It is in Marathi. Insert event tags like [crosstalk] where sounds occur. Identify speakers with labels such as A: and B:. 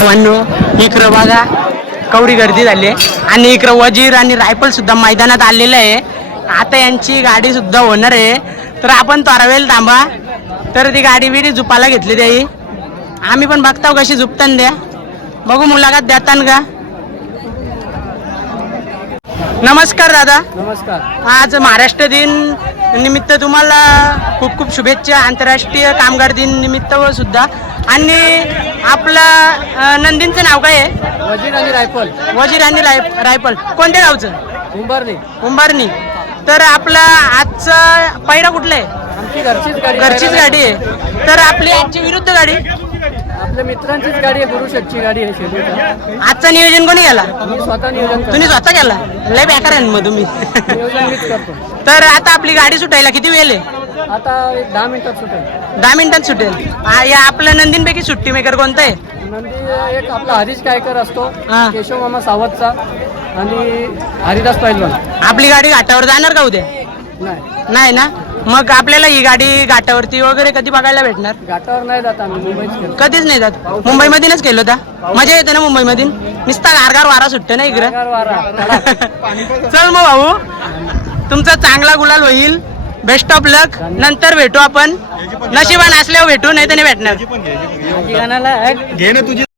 A: भावांनो इकडं बघा कवडी गर्दी झाली आहे. आणि इकडं वजीर आणि रायफल सुद्धा मैदानात आलेलं आहे. आता यांची गाडी सुद्धा होणार आहे. तर आपण तोरावेल थांबा. तर ती गाडी बिडी झुपाला घेतली त्याही आम्ही पण बघताव कशी झुपतान द्या बघू मुलाखत देतान का? नमस्कार दादा.
B: नमस्कार.
A: आज महाराष्ट्र दिन निमित्त तुम्हाला खूप खूप शुभेच्छा. आंतरराष्ट्रीय कामगार दिन निमित्त व सुद्धा. आणि आपलं नंदींचं नाव काय आहे?
B: वजीर आणि रायफल.
A: वजीर आणि राय रायफल. कोणत्या गावचं?
B: उंबरणी.
A: उंबारणी. तर आपलं आजचं पैरा कुठलं आहे?
B: आमची घरचीच गाडी
A: घरचीच गाडी आहे. तर आपली आजची विरुद्ध गाडी?
B: आपल्या मित्रांचीच गाडी आहे गुरुशेठची गाडी आहे
A: आजचं नियोजन कोणी केला?
B: मी स्वतः नियोजन करतो.
A: तुम्ही स्वतः केला? लय बेकार आहे ना मग तुम्ही.
B: नियोजन मीच करतो.
A: तर आता आपली गाडी सुटायला किती वेळ आहे?
B: आता एक दहा मिनिटात सुटेल.
A: दहा मिनिटात सुटेल. आ, या आपल्या नंदीनपैकी सुट्टी मेकर कोणतं आहे?
B: नंदी एक आपला हरीश कायकर असतो
A: हा.
B: केशव मामा सावतचा आणि हरिदास पैलवान.
A: आपली गाडी घाटावर जाणार का उद्या?
B: नाही.
A: नाही ना? मग आपल्याला ही गाडी घाटावरती वगैरे कधी बघायला भेटणार?
B: घाटावर नाही जात आम्ही मुंबईच गेलो.
A: कधीच नाही जात? मुंबईमधूनच केलं होता मजा येते ना मुंबईमध्ये नुसता गारगार वारा सुटते ना इकडे?
B: वारा. [laughs]
A: चल मग भाऊ. तुमचा चांगला गुलाल होईल. बेस्ट ऑफ लक नंतर भेटू आपण. नशिबान असल्यावर भेटू नाही तर नाही भेटणार.
C: घे ना तुझी.